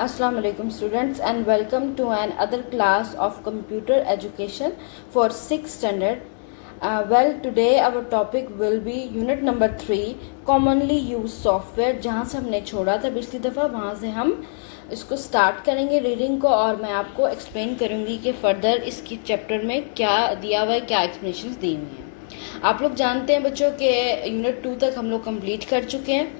Assalamu alaikum students and welcome to another class of computer education for 6th standard. Today our topic will be unit number 3 commonly used software. जहाँ से हमने छोड़ा था पिछली दफ़ा वहाँ से हम इसको स्टार्ट करेंगे रीडिंग को और मैं आपको एक्सप्लेन करूँगी कि फर्दर इसकी चैप्टर में क्या दिया हुआ है, क्या एक्सप्लेनेशन दी हुई हैं। आप लोग जानते हैं बच्चों के यूनिट 2 तक हम लोग कंप्लीट कर चुके हैं।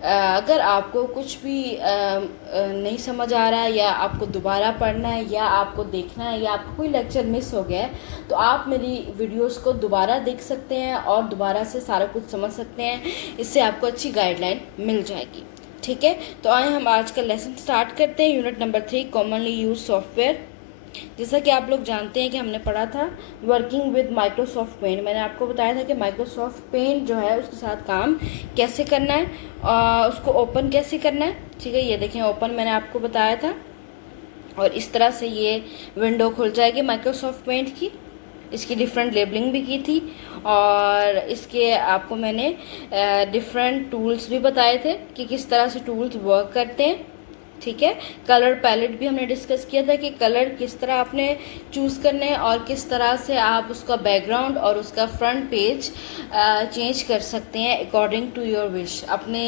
अगर आपको कुछ भी नहीं समझ आ रहा है या आपको दोबारा पढ़ना है या आपको देखना है या आपको कोई लेक्चर मिस हो गया है तो आप मेरी वीडियोस को दोबारा देख सकते हैं और दोबारा से सारा कुछ समझ सकते हैं। इससे आपको अच्छी गाइडलाइन मिल जाएगी। ठीक है, तो आए हम आज का लेसन स्टार्ट करते हैं। Unit number 3 commonly use software. जैसा कि आप लोग जानते हैं कि हमने पढ़ा था वर्किंग विद माइक्रोसॉफ्ट पेंट। मैंने आपको बताया था कि माइक्रोसॉफ्ट पेंट जो है उसके साथ काम कैसे करना है, उसको ओपन कैसे करना है। ठीक है, ये देखें ओपन मैंने आपको बताया था और इस तरह से ये विंडो खुल जाएगी माइक्रोसॉफ्ट पेंट की। इसकी डिफरेंट लेबलिंग भी की थी और इसके आपको मैंने डिफरेंट टूल्स भी बताए थे कि किस तरह से टूल्स वर्क करते हैं। ठीक है, कलर पैलेट भी हमने डिस्कस किया था कि कलर किस तरह आपने चूज़ करने हैं और किस तरह से आप उसका बैकग्राउंड और उसका फ्रंट पेज चेंज कर सकते हैं अकॉर्डिंग टू योर विश। अपने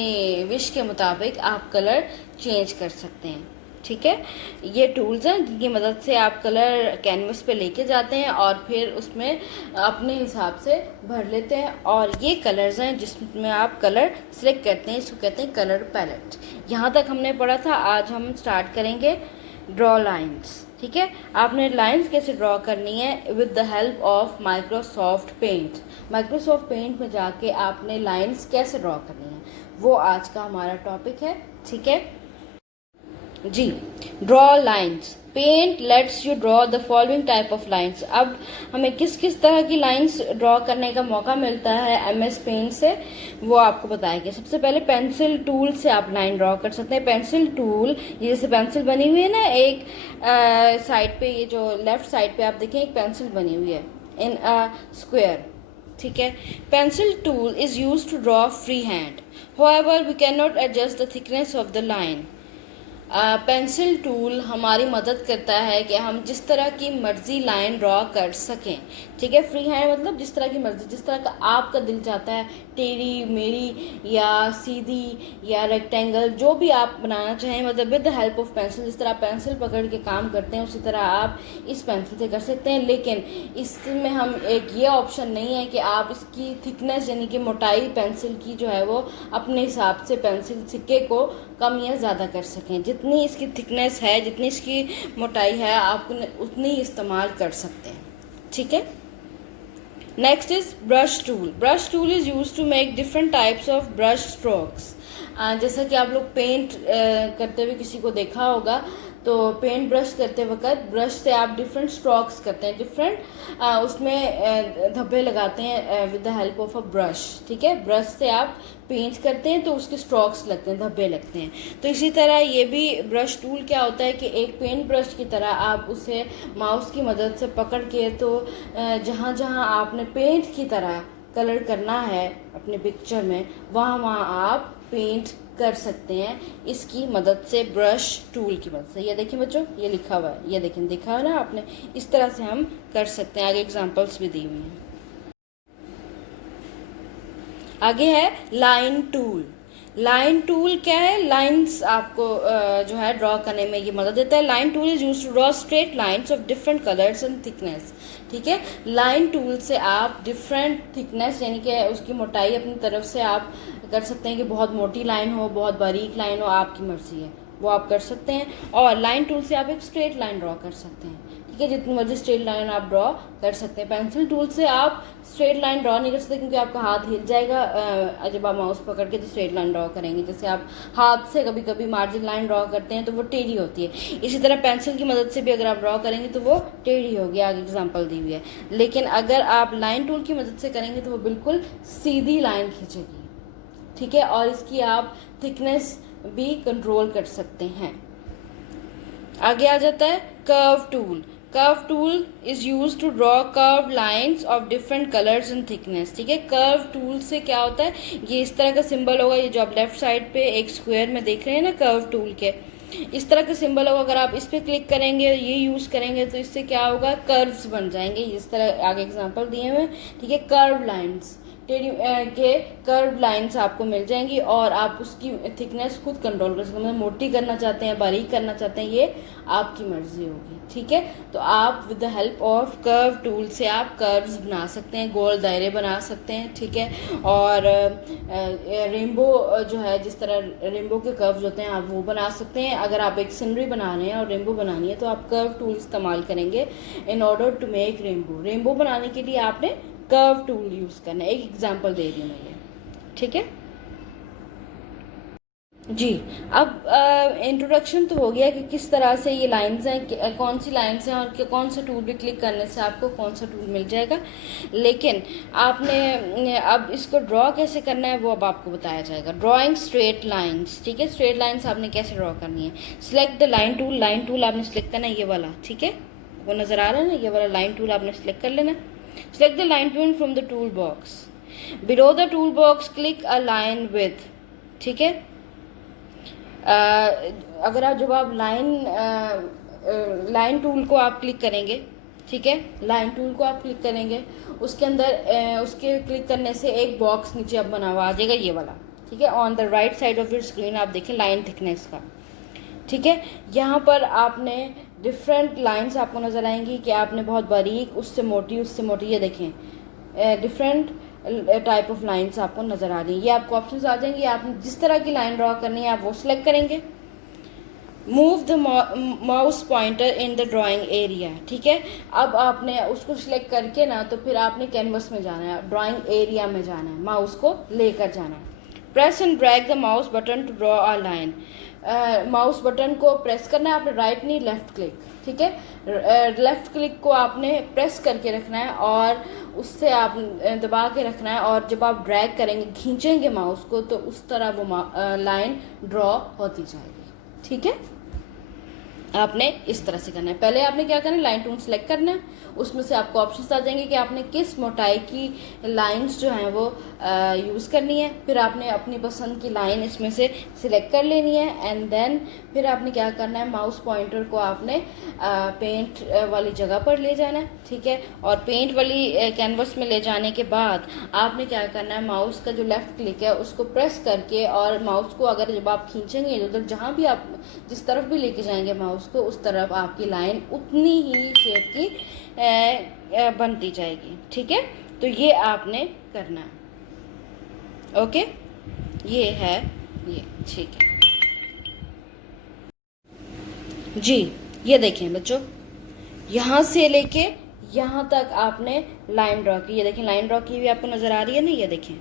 विश के मुताबिक आप कलर चेंज कर सकते हैं। ठीक है, ये टूल्स हैं जिनकी मदद से आप कलर कैनवस पे लेके जाते हैं और फिर उसमें अपने हिसाब से भर लेते हैं और ये कलर्स हैं जिसमें आप कलर सिलेक्ट करते हैं। इसको कहते हैं कलर पैलेट। यहाँ तक हमने पढ़ा था। आज हम स्टार्ट करेंगे ड्रॉ लाइंस। ठीक है, आपने लाइंस कैसे ड्रॉ करनी है with the help of Microsoft paint. Microsoft paint में जाके आपने लाइंस कैसे ड्रॉ करनी है वो आज का हमारा टॉपिक है। ठीक है जी, draw lines. Paint lets you draw the following type of lines. अब हमें किस किस तरह की लाइंस ड्रॉ करने का मौका मिलता है एमएस पेंट से वो आपको बताएंगे। सबसे पहले पेंसिल टूल से आप लाइन ड्रॉ कर सकते हैं। पेंसिल टूल, ये जैसे पेंसिल बनी हुई है ना एक साइड पे, ये जो लेफ्ट साइड पे आप देखें एक पेंसिल बनी हुई है इन स्क्वायर। ठीक है, pencil tool is use to draw free hand, however we can not adjust the thickness of the line. Pencil tool हमारी मदद करता है कि हम जिस तरह की मर्जी लाइन ड्रॉ कर सकें। ठीक है, फ्री हैंड मतलब जिस तरह की मर्जी, जिस तरह का आपका दिल चाहता है, टेढ़ी मेरी या सीधी या रेक्टेंगल, जो भी आप बनाना चाहें, मतलब with the help of pencil. जिस तरह पेंसिल पकड़ के काम करते हैं उसी तरह आप इस पेंसिल से कर सकते हैं। लेकिन इसमें हम एक ये ऑप्शन नहीं है कि आप इसकी थिकनेस यानी कि मोटाई पेंसिल की जो है वो अपने हिसाब से पेंसिल सिक्के को कम या ज़्यादा कर सकें। जितनी इसकी थिकनेस है, जितनी इसकी मोटाई है, आप उतनी ही इस्तेमाल कर सकते हैं। ठीक है, next is brush tool. Brush tool is use to make different types of brush strokes. जैसा कि आप लोग पेंट करते हुए किसी को देखा होगा तो पेंट ब्रश करते वक्त ब्रश से आप डिफरेंट स्ट्रोक्स करते हैं, डिफरेंट उसमें धब्बे लगाते हैं with the help of a brush. ठीक है, ब्रश से आप पेंट करते हैं तो उसके स्ट्रोक्स लगते हैं, धब्बे लगते हैं। तो इसी तरह ये भी ब्रश टूल क्या होता है कि एक पेंट ब्रश की तरह आप उसे माउस की मदद से पकड़ के तो जहाँ जहाँ आपने पेंट की तरह कलर करना है अपने पिक्चर में वहाँ आप पेंट कर सकते हैं इसकी मदद से, ब्रश टूल की मदद से। ये देखिए बच्चों, ये लिखा हुआ है, ये देखें, दिखा है ना आपने। इस तरह से हम कर सकते हैं। आगे एग्जांपल्स भी दी हुई हैं। आगे है लाइन टूल। लाइन टूल क्या है? लाइंस आपको जो है ड्रॉ करने में ये मदद देता है। Line tool is use to draw straight lines of different colours and thickness. ठीक है, लाइन टूल से आप डिफरेंट थिकनेस यानी कि उसकी मोटाई अपनी तरफ से आप कर सकते हैं कि बहुत मोटी लाइन हो, बहुत बारीक लाइन हो, आपकी मर्जी है वो आप कर सकते हैं। और लाइन टूल से आप एक स्ट्रेट लाइन ड्रॉ कर सकते हैं। ठीक है, जितनी मर्जी स्ट्रेट लाइन आप ड्रॉ कर सकते हैं। पेंसिल टूल से आप स्ट्रेट लाइन ड्रॉ नहीं कर सकते क्योंकि आपका हाथ हिल जाएगा जब आप माउस पकड़ के तो स्ट्रेट लाइन ड्रॉ करेंगे। जैसे आप हाथ से कभी कभी मार्जिन लाइन ड्रॉ करते हैं तो वो टेढ़ी होती है। इसी तरह पेंसिल की मदद से भी अगर आप ड्रॉ करेंगे तो वो टेढ़ी होगी। आगे एग्जाम्पल दी हुई है। लेकिन अगर आप लाइन टूल की मदद से करेंगे तो वो बिल्कुल सीधी लाइन खींचेगी। ठीक है, और इसकी आप थिकनेस भी कंट्रोल कर सकते हैं। आगे आ जाता है curve tool. Curve tool is use to draw curve lines of different colours and thickness. ठीक है, कर्व टूल से क्या होता है, ये इस तरह का सिंबल होगा, ये जो आप लेफ्ट साइड पे एक स्क्वायर में देख रहे हैं ना कर्व टूल के, इस तरह के सिंबल होगा, अगर आप इस पर क्लिक करेंगे, ये यूज़ करेंगे, तो इससे क्या होगा, कर्व्स बन जाएंगे। इस तरह आगे एग्जांपल दिए हुए, ठीक है, कर्व लाइंस, टेढ़ी के कर्व लाइंस आपको मिल जाएंगी और आप उसकी थिकनेस खुद कंट्रोल कर सकते हैं। मतलब मोटी करना चाहते हैं, बारीक करना चाहते हैं, ये आपकी मर्जी होगी, ठीक है। तो आप with the help of curve tool से आप कर्व्स बना सकते हैं, गोल दायरे बना सकते हैं, ठीक है। और रेनबो जो है, जिस तरह रेनबो के कर्व्स होते हैं, आप वो बना सकते हैं। अगर आप एक सीनरी बना रहे हैं और रेनबो बनानी है, तो आप कर्व टूल इस्तेमाल करेंगे in order to make rainbow. Rainbow बनाने के लिए आपने कर्व टूल यूज़ करना है। एक एग्जांपल दे रही हूँ मैं ये, ठीक है जी। अब इंट्रोडक्शन तो हो गया कि किस तरह से ये लाइंस हैं, कौन सी लाइंस हैं और कौन सा टूल भी क्लिक करने से आपको कौन सा टूल मिल जाएगा। लेकिन आपने अब इसको ड्रॉ कैसे करना है वो अब आपको बताया जाएगा। ड्रॉइंग स्ट्रेट लाइंस, ठीक है। स्ट्रेट लाइंस आपने कैसे ड्रॉ करनी है। Select the line tool, line tool आपने सिलेक्ट करना है, ये वाला, ठीक है, वो नज़र आ रहा है ना, ये वाला लाइन टूल आपने सिलेक्ट कर लेना। Select the line tool from the toolbox. Below the toolbox, click a line with, ठीक है। अगर आप जब आप लाइन टूल को आप क्लिक करेंगे, ठीक है, लाइन टूल को आप क्लिक करेंगे, उसके अंदर उसके क्लिक करने से एक बॉक्स नीचे अब बना हुआ आ जाएगा, ये वाला, ठीक है। On the right side of your screen आप देखें लाइन थिकनेस का, ठीक है। यहाँ पर आपने डिफरेंट लाइंस आपको नज़र आएंगी कि आपने बहुत बारीक, उससे मोटी, ये देखें डिफरेंट टाइप ऑफ लाइंस आपको नज़र आ रही हैं। ये आपको ऑप्शंस आ जाएंगे, आपने जिस तरह की लाइन ड्रॉ करनी है आप वो सिलेक्ट करेंगे। Move the mouse pointer in the drawing area, ठीक है। अब आपने उसको सिलेक्ट करके ना, तो फिर आपने कैनवस में जाना है, ड्राइंग एरिया में जाना है, माउस को लेकर जाना है। Press and drag the mouse button to draw a line. Mouse button को प्रेस करना है आपने, राइट नहीं लेफ्ट क्लिक, ठीक है। लेफ्ट क्लिक को आपने प्रेस करके रखना है और उससे आप दबा के रखना है, और जब आप ड्रैग करेंगे, खींचेंगे माउस को, तो उस तरह वो लाइन ड्रॉ होती जाएगी, ठीक है। आपने इस तरह से करना है। पहले आपने क्या करना है, लाइन टूल सेलेक्ट करना है, उसमें से आपको ऑप्शंस आ जाएंगे कि आपने किस मोटाई की लाइंस जो हैं वो यूज़ करनी है। फिर आपने अपनी पसंद की लाइन इसमें से सिलेक्ट कर लेनी है, एंड देन फिर आपने क्या करना है, माउस पॉइंटर को आपने पेंट वाली जगह पर ले जाना है, ठीक है। और पेंट वाली कैनवस में ले जाने के बाद आपने क्या करना है, माउस का जो लेफ्ट क्लिक है उसको प्रेस करके, और माउस को अगर जब आप खींचेंगे उधर, जहाँ भी आप जिस तरफ भी लेके जाएंगे माउस को, उस तरफ आपकी लाइन उतनी ही शेप की बनती जाएगी, ठीक है। तो ये आपने करना है, ओके, ये है ये, ठीक है जी। ये देखें बच्चों, यहाँ से लेके यहाँ तक आपने लाइन ड्रॉ की, ये देखें लाइन ड्रॉ की हुई आपको नजर आ रही है ना, ये देखें,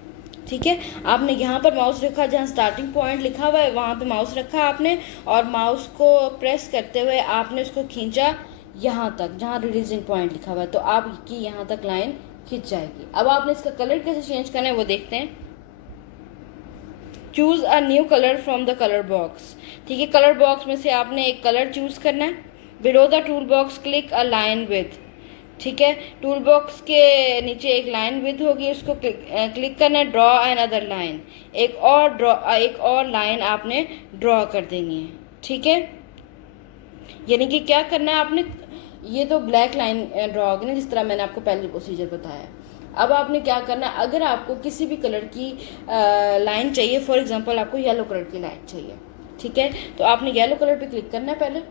ठीक है। आपने यहाँ पर माउस रखा, जहाँ स्टार्टिंग पॉइंट लिखा हुआ है वहाँ पे माउस रखा आपने, और माउस को प्रेस करते हुए आपने उसको खींचा यहाँ तक जहाँ रिलीजिंग पॉइंट लिखा हुआ है, तो आपकी यहाँ तक लाइन खिंच जाएगी। अब आपने इसका कलर कैसे चेंज करना है वो देखते हैं। Choose a new colour from the colour box, ठीक है। कलर बॉक्स में से आपने एक कलर चूज करना है। Below the tool box click a line with, ठीक है। टूल बॉक्स के नीचे एक लाइन विद होगी, उसको क्लिक करना है। ड्रॉ एन अदर लाइन, एक और लाइन आपने ड्रॉ कर देनी है, ठीक है। यानी कि क्या करना है आपने, ये तो ब्लैक लाइन ड्रॉ होगी ना, जिस तरह मैंने आपको पहले प्रोसीजर बताया। अब आपने क्या करना है, अगर आपको किसी भी कलर की लाइन चाहिए, फॉर एग्जांपल आपको येलो कलर की लाइन चाहिए, ठीक है, तो आपने येलो कलर पे क्लिक करना है पहले,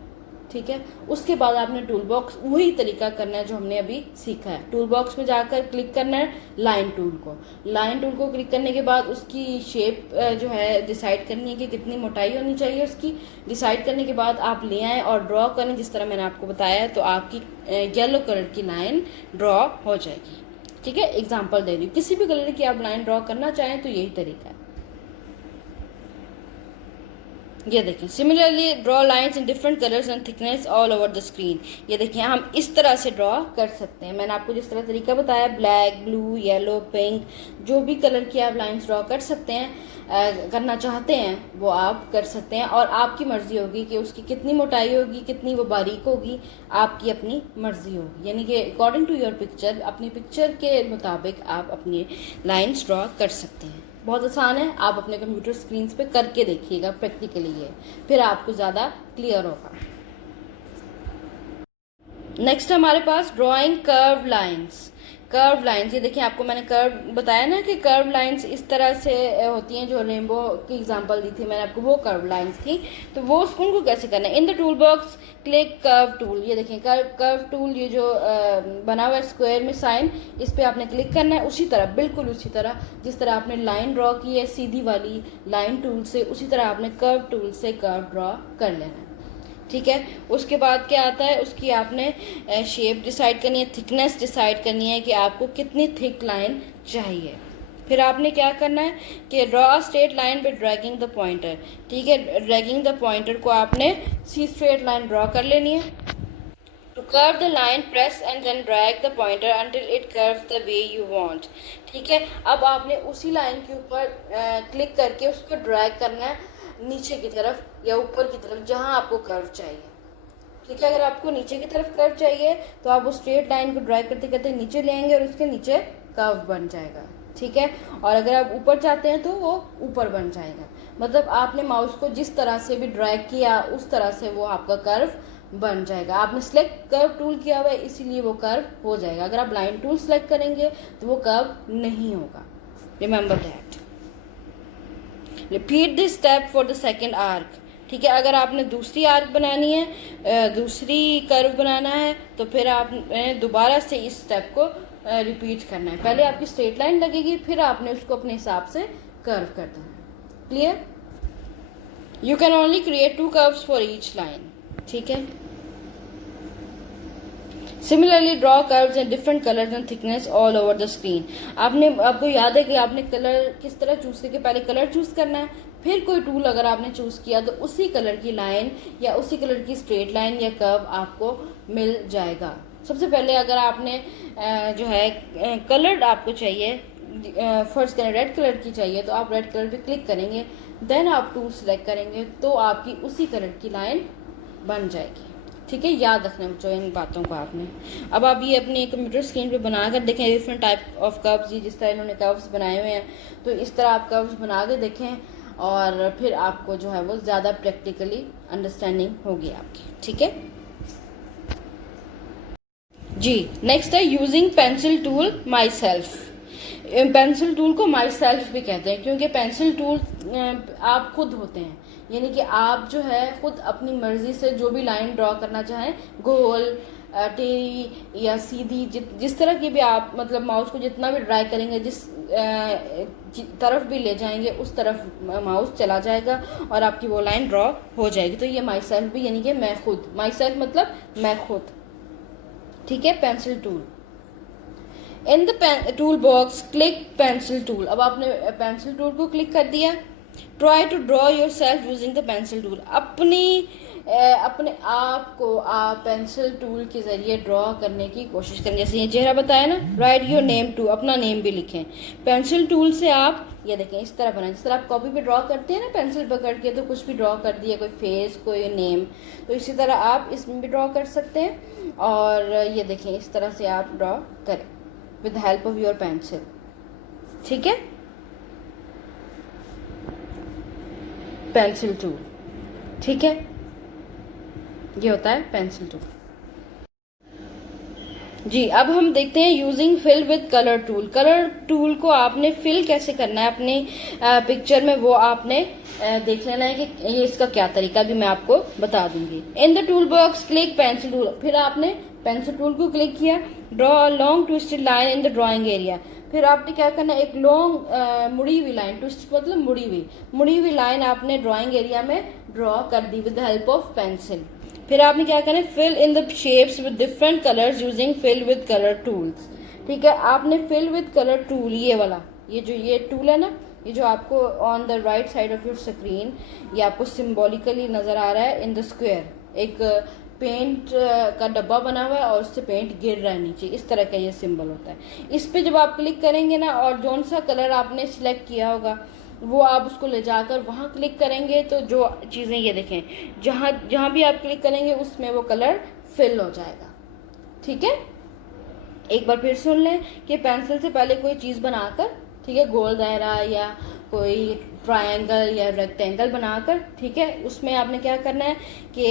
ठीक है। उसके बाद आपने टूल बॉक्स, वही तरीका करना है जो हमने अभी सीखा है। टूल बॉक्स में जाकर क्लिक करना है लाइन टूल को। लाइन टूल को क्लिक करने के बाद उसकी शेप जो है डिसाइड करनी है कि कितनी मोटाई होनी चाहिए उसकी। डिसाइड करने के बाद आप ले आएँ और ड्रॉ करें जिस तरह मैंने आपको बताया, तो आपकी येलो कलर की लाइन ड्रॉ हो जाएगी, ठीक है। एग्जाम्पल दे रही हूँ, किसी भी कलर की आप लाइन ड्रॉ करना चाहें तो यही तरीका है। ये देखें, similarly draw lines in different colours and thickness all over the screen. ये देखिए, हम इस तरह से ड्रॉ कर सकते हैं। मैंने आपको जिस तरह तरीका बताया, ब्लैक, ब्लू, येलो, पिंक, जो भी कलर की आप लाइंस ड्रॉ कर सकते हैं, करना चाहते हैं वो आप कर सकते हैं। और आपकी मर्जी होगी कि उसकी कितनी मोटाई होगी, कितनी वो बारीक होगी, आपकी अपनी मर्जी होगी। यानी कि अकॉर्डिंग टू योर पिक्चर, अपनी पिक्चर के मुताबिक आप अपनी लाइंस ड्रॉ कर सकते हैं। बहुत आसान है, आप अपने कंप्यूटर स्क्रीन पे करके देखिएगा प्रैक्टिकली ये, फिर आपको ज़्यादा क्लियर होगा। नेक्स्ट हमारे पास drawing curve lines. Curve lines, ये देखिए आपको मैंने कर्व बताया ना कि कर्व लाइंस इस तरह से होती हैं, जो रेनबो की एग्जांपल दी थी मैंने आपको, वो कर्व लाइंस थी। तो वो उनको कैसे करना है, इन the tool box click curve tool. ये देखिए कर्व टूल, ये जो बना हुआ है स्क्वायर में साइन, इस पर आपने क्लिक करना है। उसी तरह, बिल्कुल उसी तरह जिस तरह आपने लाइन ड्रॉ की है सीधी वाली लाइन टूल से, उसी तरह आपने कर्व टूल से कर्व ड्रॉ कर लेना है। ठीक है, उसके बाद क्या आता है, उसकी आपने शेप डिसाइड करनी है, थिकनेस डिसाइड करनी है कि आपको कितनी थिक लाइन चाहिए। फिर आपने क्या करना है कि draw straight line with dragging the pointer. ठीक है, ड्रैगिंग द पॉइंटर को आपने सी स्ट्रेट लाइन ड्रॉ कर लेनी है। To curve the line press and then drag the pointer until it curves the way you want. ठीक है, अब आपने उसी लाइन के ऊपर क्लिक करके उसको ड्रैग करना है नीचे की तरफ या ऊपर की तरफ, जहां आपको कर्व चाहिए। ठीक है, अगर आपको नीचे की तरफ कर्व चाहिए तो आप उस स्ट्रेट लाइन को ड्रैग करते करते नीचे ले आएंगे और उसके नीचे कर्व बन जाएगा। ठीक है, और अगर आप ऊपर चाहते हैं तो वो ऊपर बन जाएगा। मतलब आपने माउस को जिस तरह से भी ड्रैग किया उस तरह से वो आपका कर्व बन जाएगा। आपने सिलेक्ट कर्व टूल किया हुआ है इसीलिए वो कर्व हो जाएगा। अगर आप लाइन टूल सेलेक्ट करेंगे तो वो कर्व नहीं होगा। Remember that. Repeat this step for the second arc. ठीक है, अगर आपने दूसरी आर्क बनानी है, दूसरी कर्व बनाना है, तो फिर आपने दोबारा से इस स्टेप को रिपीट करना है। पहले आपकी स्ट्रेट लाइन लगेगी, फिर आपने उसको अपने हिसाब से कर्व कर देना है। Clear? You can only create 2 curves for each line. ठीक है, similarly draw curves in different colours and thickness all over the screen. आपको याद है कि आपने कलर किस तरह चूज करके, पहले कलर चूज करना है, फिर कोई टूल अगर आपने चूज किया तो उसी कलर की लाइन या उसी कलर की स्ट्रेट लाइन या कर्व आपको मिल जाएगा। सबसे पहले अगर आपने जो है कलर आपको चाहिए, फर्स्ट कलर रेड कलर की चाहिए, तो आप रेड कलर पे क्लिक करेंगे, देन आप टूल सेलेक्ट करेंगे तो आपकी उसी कलर की लाइन बन जाएगी। ठीक है, याद रखना बच्चों इन बातों को आपने। अब आप ये अपनी कंप्यूटर स्क्रीन पे बनाकर देखें डिफरेंट टाइप ऑफ कर्व्स, जिस तरह इन्होंने कर्व्स बनाए हुए हैं, तो इस तरह आप कर्व्स बना के देखें और फिर आपको जो है वो ज़्यादा प्रैक्टिकली अंडरस्टैंडिंग होगी आपकी। ठीक है जी। नेक्स्ट है using pencil tool my self. Pencil tool को माई सेल्फ भी कहते हैं क्योंकि पेंसिल टूल आप खुद होते हैं, यानी कि आप जो है खुद अपनी मर्जी से जो भी लाइन ड्रॉ करना चाहें, गोल, टेढ़ी या सीधी, जिस तरह की भी आप मतलब माउस को जितना भी ड्राई करेंगे, जिस तरफ भी ले जाएंगे उस तरफ माउस चला जाएगा और आपकी वो लाइन ड्रॉ हो जाएगी। तो ये माई सेल्फ भी यानी कि मैं खुद, माई सेल्फ मतलब मैं खुद। ठीक है, pencil tool. In the tool box click pencil tool. अब आपने पेंसिल टूल को क्लिक कर दिया। Try to draw yourself using the pencil tool. अपने आप को आप पेंसिल टूल के जरिए ड्रॉ करने की कोशिश करें। जैसे ये चेहरा बताया ना, राइट योर नेम टू, अपना नेम भी लिखें। पेंसिल टूल से आप ये देखें इस तरह बनाएं, जिस तरह आप कॉपी पे ड्रॉ करते हैं ना पेंसिल पकड़ के, तो कुछ भी ड्रॉ कर दिया, कोई फेस, कोई नेम, तो इसी तरह आप इसमें भी ड्रॉ कर सकते हैं। और ये देखें इस तरह से आप ड्रॉ करें with help of your pencil. ठीक है, पेंसिल टूल। ठीक है, ये होता है पेंसिल टूल जी। अब हम देखते हैं using fill with colour tool. Colour tool को आपने फिल कैसे करना है अपनी पिक्चर में, वो आपने देख लेना है कि ये इसका क्या तरीका भी मैं आपको बता दूंगी। इन the tool box click pencil tool. फिर आपने पेंसिल टूल को क्लिक किया, draw a long twisted line in the drawing area. फिर आपने क्या करना है, एक लॉन्ग मुड़ी हुई लाइन, ट्विस्ट मतलब मुड़ी हुई लाइन आपने ड्राइंग एरिया में ड्रॉ कर दी with the help of pencil. फिर आपने क्या करना है, fill in the shapes with different colours using fill with colour tools. ठीक है, आपने फिल विद कलर टूल, ये वाला ये टूल है ना, ये जो आपको on the right side of your screen, ये आपको सिंबॉलिकली नजर आ रहा है इन द स्क्वायर। एक पेंट का डब्बा बना हुआ है और उससे पेंट गिर रहा है नीचे, इस तरह का ये सिंबल होता है। इस पे जब आप क्लिक करेंगे ना, और जौन सा कलर आपने सिलेक्ट किया होगा वो आप उसको ले जाकर वहाँ क्लिक करेंगे, तो जो चीज़ें ये देखें, जहाँ भी आप क्लिक करेंगे उसमें वो कलर फिल हो जाएगा। ठीक है, एक बार फिर सुन लें कि पेंसिल से पहले कोई चीज़ बनाकर, ठीक है, गोल दायरा या कोई ट्रायंगल या रेक्टेंगल बनाकर, ठीक है। उसमें आपने क्या करना है कि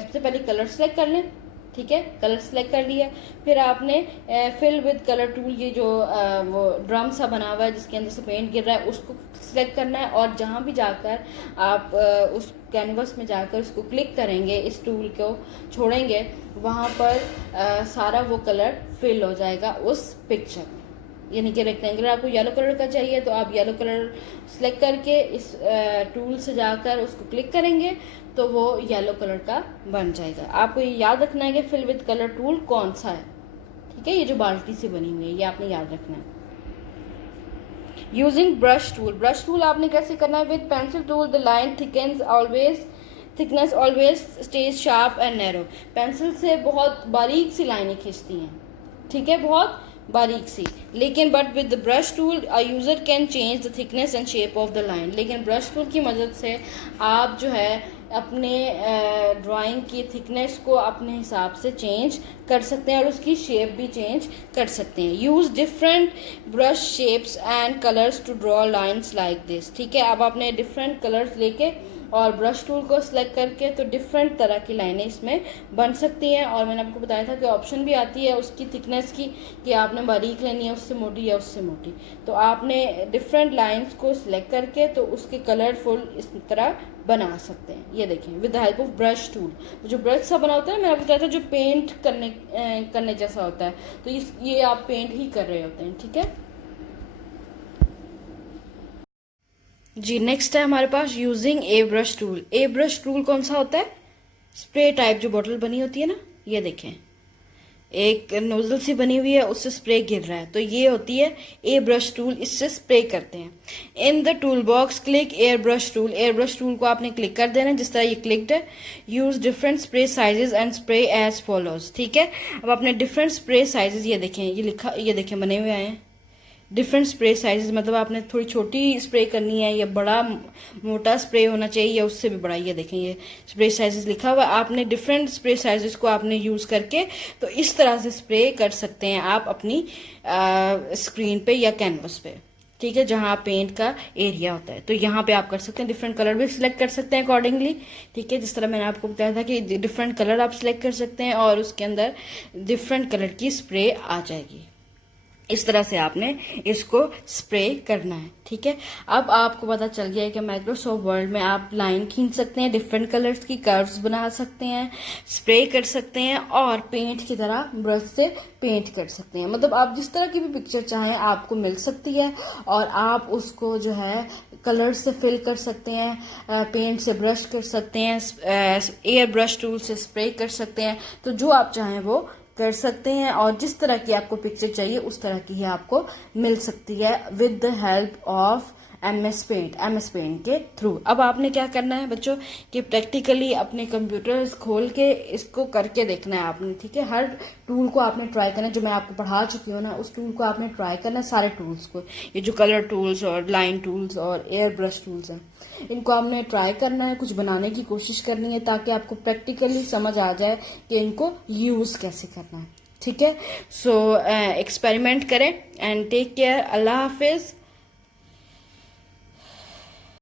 सबसे पहले कलर सेलेक्ट कर लें, ठीक है। कलर सेलेक्ट कर लिया, फिर आपने फिल विद कलर टूल, ये जो वो ड्रम सा बना हुआ है जिसके अंदर से पेंट गिर रहा है, उसको सिलेक्ट करना है। और जहाँ भी जाकर आप उस कैनवस में जाकर उसको क्लिक करेंगे, इस टूल को छोड़ेंगे, वहाँ पर सारा वो कलर फिल हो जाएगा उस पिक्चर में। यानी कि रेक्टेंगुलर आपको येलो कलर का चाहिए तो आप येलो कलर सेलेक्ट करके इस टूल से जाकर उसको क्लिक करेंगे तो वो येलो कलर का बन जाएगा। आपको ये याद रखना है कि फिल विद कलर टूल कौन सा है, ठीक है। ये जो बाल्टी से बनी हुई है ये आपने याद रखना है। Using brush tool, brush tool आपने कैसे करना है? With pencil tool the line thickness always stage sharp and narrow. Pencil से बहुत बारीक सी लाइनें खींचती हैं, ठीक है, बहुत बारीक सी। लेकिन but with the brush tool a user can change the thickness and shape of the line. लेकिन ब्रश टूल की मदद से आप जो है अपने ड्राइंग की थिकनेस को अपने हिसाब से चेंज कर सकते हैं और उसकी शेप भी चेंज कर सकते हैं। Use different brush shapes and colours to draw lines like this, ठीक है। अब आपने डिफरेंट कलर्स लेके और ब्रश टूल को सिलेक्ट करके तो डिफरेंट तरह की लाइनें इसमें बन सकती हैं। और मैंने आपको बताया था कि ऑप्शन भी आती है उसकी थिकनेस की कि आपने बारीक लेनी है, उससे मोटी या उससे मोटी। तो आपने डिफरेंट लाइंस को सिलेक्ट करके तो उसके कलरफुल इस तरह बना सकते हैं। ये देखें, with the help of brush tool. जो ब्रश सा बना होता है, मैंने आपको बताया था जो पेंट करने जैसा होता है, तो ये आप पेंट ही कर रहे होते हैं, ठीक है जी। नेक्स्ट है हमारे पास using a brush tool. A brush tool कौन सा होता है? स्प्रे टाइप जो बोतल बनी होती है ना, ये देखें एक नोजल सी बनी हुई है, उससे स्प्रे गिर रहा है, तो ये होती है ए ब्रश टूल, इससे स्प्रे करते हैं। इन the tool box click air brush tool. Air brush tool को आपने क्लिक कर देना है जिस तरह ये क्लिक्ड है। Use different spray sizes and spray as follows, ठीक है। अब आपने डिफरेंट स्प्रे साइजेस, ये देखें ये लिखा, ये देखें बने हुए आए हैं डिफरेंट स्प्रे साइजेस। मतलब आपने थोड़ी छोटी स्प्रे करनी है या बड़ा मोटा स्प्रे होना चाहिए या उससे भी बड़ा। ये देखें ये स्प्रे साइजेस लिखा हुआ है। आपने डिफरेंट स्प्रे साइजेस को आपने यूज करके तो इस तरह से स्प्रे कर सकते हैं आप अपनी स्क्रीन पे या कैनवस पे, ठीक है, जहां पेंट का एरिया होता है। तो यहाँ पे आप कर सकते हैं, डिफरेंट कलर भी सिलेक्ट कर सकते हैं अकॉर्डिंगली, ठीक है। जिस तरह मैंने आपको बताया था कि डिफरेंट कलर आप सिलेक्ट कर सकते हैं और उसके अंदर डिफरेंट कलर की स्प्रे आ जाएगी। इस तरह से आपने इसको स्प्रे करना है, ठीक है। अब आपको पता चल गया है कि माइक्रोसॉफ्ट वर्ड में आप लाइन खींच सकते हैं, डिफरेंट कलर्स की कर्व्स बना सकते हैं, स्प्रे कर सकते हैं और पेंट की तरह ब्रश से पेंट कर सकते हैं। मतलब आप जिस तरह की भी पिक्चर चाहें आपको मिल सकती है और आप उसको जो है कलर से फिल कर सकते हैं, पेंट से ब्रश कर सकते हैं, एयर ब्रश टूल से स्प्रे कर सकते हैं। तो जो आप चाहें वो कर सकते हैं और जिस तरह की आपको पिक्चर चाहिए उस तरह की ही आपको मिल सकती है with the help of MS paint के थ्रू। अब आपने क्या करना है बच्चों कि प्रैक्टिकली अपने कंप्यूटर्स खोल के इसको करके देखना है आपने, ठीक है। हर टूल को आपने ट्राई करना है, जो मैं आपको पढ़ा चुकी हूँ ना उस टूल को आपने ट्राई करना है, सारे टूल्स को, ये जो कलर टूल्स और लाइन टूल्स और एयर ब्रश टूल्स हैं इनको आपने ट्राई करना है, कुछ बनाने की कोशिश करनी है ताकि आपको प्रैक्टिकली समझ आ जाए कि इनको यूज कैसे करना है, ठीक है। सो एक्सपेरिमेंट करें एंड टेक केयर। अल्लाह हाफिज।